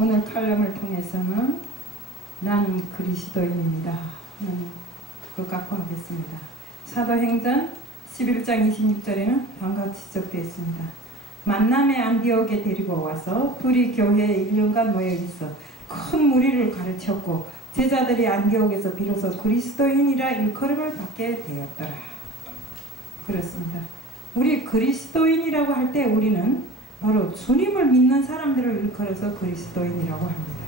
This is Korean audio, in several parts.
오늘 칼럼을 통해서는 나는 그리스도인입니다 하는 것 갖고 하겠습니다. 사도행전 11장 26절에는 다음과 지적되어 있습니다. 만남의 안디옥에 데리고 와서 둘이 교회에 1년간 모여 있어 큰 무리를 가르쳤고 제자들이 안디옥에서 비로소 그리스도인이라 일컬음을 받게 되었더라. 그렇습니다. 우리 그리스도인이라고 할 때 우리는 바로 주님을 믿는 사람들을 일컬어서 그리스도인이라고 합니다.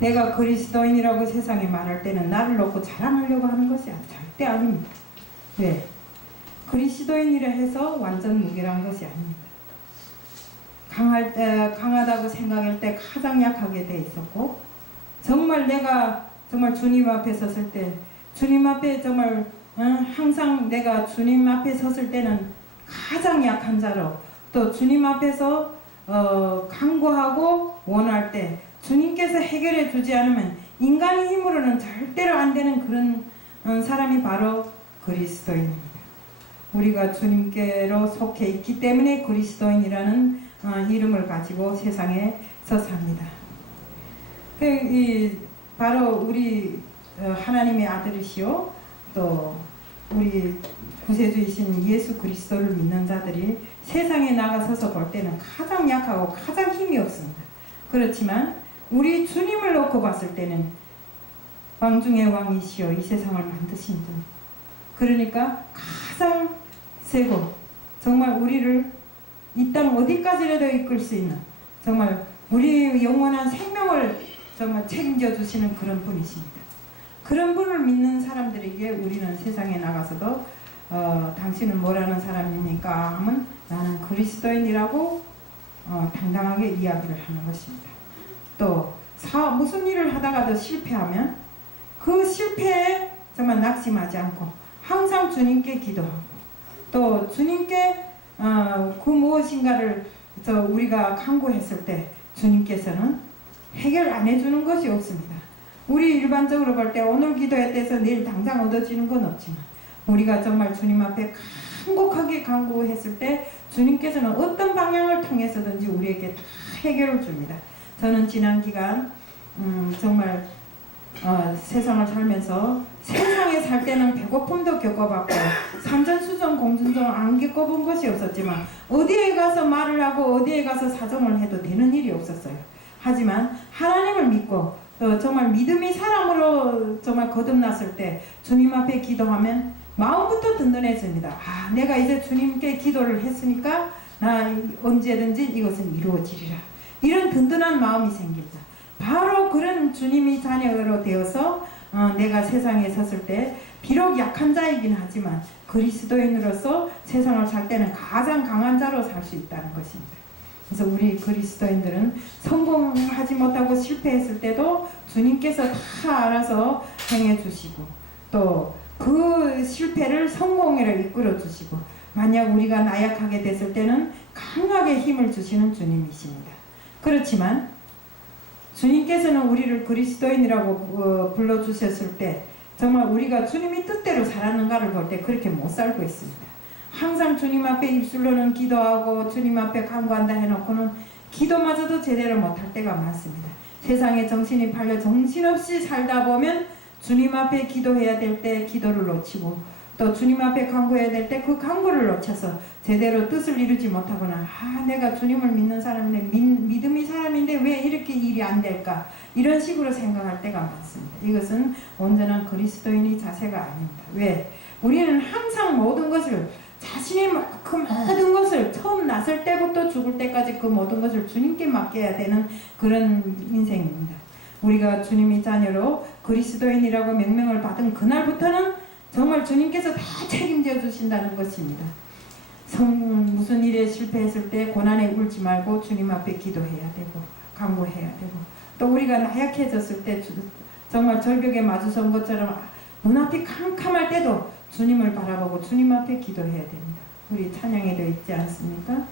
내가 그리스도인이라고 세상에 말할 때는 나를 놓고 자랑하려고 하는 것이 절대 아닙니다. 왜? 그리스도인이라 해서 완전 무결한 것이 아닙니다. 강하다고 생각할 때 가장 약하게 돼 있었고, 정말 내가 정말 주님 앞에 섰을 때, 주님 앞에 정말 항상 내가 주님 앞에 섰을 때는 가장 약한 자로, 또 주님 앞에서 간구하고 원할 때 주님께서 해결해 주지 않으면 인간의 힘으로는 절대로 안 되는 그런 사람이 바로 그리스도인입니다. 우리가 주님께로 속해 있기 때문에 그리스도인이라는 이름을 가지고 세상에서 삽니다. 바로 우리 하나님의 아들이시오, 또 우리 구세주이신 예수 그리스도를 믿는 자들이 세상에 나가서서 볼 때는 가장 약하고 가장 힘이 없습니다. 그렇지만 우리 주님을 놓고 봤을 때는 왕 중의 왕이시오, 이 세상을 만드신 분, 그러니까 가장 세고 정말 우리를 이 땅 어디까지라도 이끌 수 있는, 정말 우리 영원한 생명을 정말 책임져 주시는 그런 분이십니다. 그런 분을 믿는 사람들에게 우리는 세상에 나가서도 당신은 뭐라는 사람입니까? 하면 나는 그리스도인이라고 당당하게 이야기를 하는 것입니다. 또 무슨 일을 하다가도 실패하면 그 실패에 정말 낙심하지 않고 항상 주님께 기도하고, 또 주님께 그 무엇인가를 우리가 간구했을 때 주님께서는 해결 안 해주는 것이 없습니다. 우리 일반적으로 볼 때 오늘 기도했대서 내일 당장 얻어지는 건 없지만, 우리가 정말 주님 앞에 간곡하게 간구했을 때 주님께서는 어떤 방향을 통해서든지 우리에게 다 해결을 줍니다. 저는 지난 기간 정말 세상을 살면서, 세상에 살 때는 배고픔도 겪어봤고 산전수전 공전전 안 겪어본 것이 없었지만 어디에 가서 말을 하고 어디에 가서 사정을 해도 되는 일이 없었어요. 하지만 하나님을 믿고 정말 믿음이 사람으로 정말 거듭났을 때 주님 앞에 기도하면 마음부터 든든해집니다. 내가 이제 주님께 기도를 했으니까 나 언제든지 이것은 이루어지리라, 이런 든든한 마음이 생깁니다. 바로 그런 주님의 자녀로 되어서 내가 세상에 섰을 때 비록 약한 자이긴 하지만 그리스도인으로서 세상을 살 때는 가장 강한 자로 살 수 있다는 것입니다. 그래서 우리 그리스도인들은 성공하지 못하고 실패했을 때도 주님께서 다 알아서 행해 주시고, 또 그 실패를 성공으로 이끌어 주시고, 만약 우리가 나약하게 됐을 때는 강하게 힘을 주시는 주님이십니다. 그렇지만 주님께서는 우리를 그리스도인이라고 불러주셨을 때 정말 우리가 주님이 뜻대로 살았는가를 볼 때 그렇게 못 살고 있습니다. 항상 주님 앞에 입술로는 기도하고 주님 앞에 간구한다 해놓고는 기도마저도 제대로 못할 때가 많습니다. 세상에 정신이 팔려 정신없이 살다 보면 주님 앞에 기도해야 될 때 기도를 놓치고, 또 주님 앞에 간구해야 될 때 그 간구를 놓쳐서 제대로 뜻을 이루지 못하거나, 내가 주님을 믿는 사람인데 믿음이 사람인데 왜 이렇게 일이 안 될까, 이런 식으로 생각할 때가 많습니다. 이것은 온전한 그리스도인의 자세가 아닙니다. 왜? 우리는 항상 모든 것을, 자신의 그 모든 것을 처음 났을 때부터 죽을 때까지 그 모든 것을 주님께 맡겨야 되는 그런 인생입니다. 우리가 주님의 자녀로 그리스도인이라고 명명을 받은 그날부터는 정말 주님께서 다 책임져 주신다는 것입니다. 무슨 일에 실패했을 때 고난에 울지 말고 주님 앞에 기도해야 되고 간구해야 되고, 또 우리가 나약해졌을 때 정말 절벽에 마주선 것처럼 눈앞이 캄캄할 때도 주님을 바라보고 주님 앞에 기도해야 됩니다. 우리 찬양에도 있지 않습니까?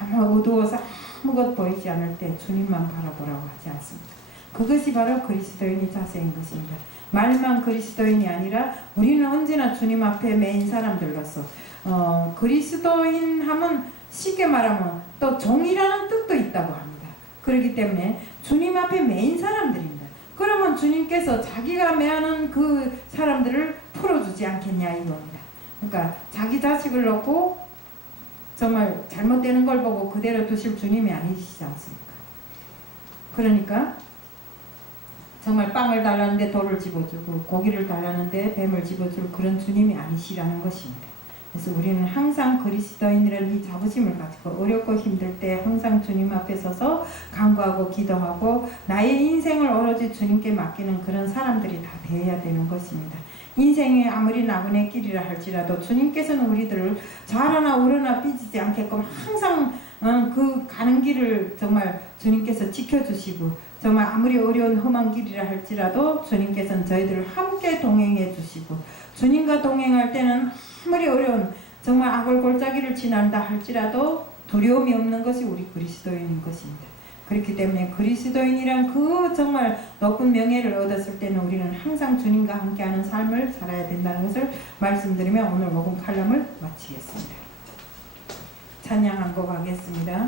아무 어두워서 아무것 보이지 않을 때 주님만 바라보라고 하지 않습니다. 그것이 바로 그리스도인의 자세인 것입니다. 말만 그리스도인이 아니라 우리는 언제나 주님 앞에 매인 사람들로서 그리스도인 하면 쉽게 말하면 또 종이라는 뜻도 있다고 합니다. 그렇기 때문에 주님 앞에 매인 사람들입니다. 그러면 주님께서 자기가 매하는 그 사람들을 풀어주지 않겠냐 이겁니다. 그러니까 자기 자식을 놓고 정말 잘못되는 걸 보고 그대로 두실 주님이 아니시지 않습니까? 그러니까 정말 빵을 달라는데 돌을 집어주고 고기를 달라는데 뱀을 집어줄 그런 주님이 아니시라는 것입니다. 그래서 우리는 항상 그리스도인이라는 이 자부심을 가지고 어렵고 힘들 때 항상 주님 앞에 서서 간구하고 기도하고 나의 인생을 오로지 주님께 맡기는 그런 사람들이 다 되어야 되는 것입니다. 인생이 아무리 나그네 길이라 할지라도 주님께서는 우리들을 좌로나 우로나 삐지지 않게끔 항상 그 가는 길을 정말 주님께서 지켜주시고 정말 아무리 어려운 험한 길이라 할지라도 주님께서는 저희들을 함께 동행해 주시고 주님과 동행할 때는 아무리 어려운 정말 악을 골짜기를 지난다 할지라도 두려움이 없는 것이 우리 그리스도인인 것입니다. 그렇기 때문에 그리스도인이란 그 정말 높은 명예를 얻었을 때는 우리는 항상 주님과 함께하는 삶을 살아야 된다는 것을 말씀드리며 오늘 녹음 칼럼을 마치겠습니다. 찬양 한 곡 하겠습니다.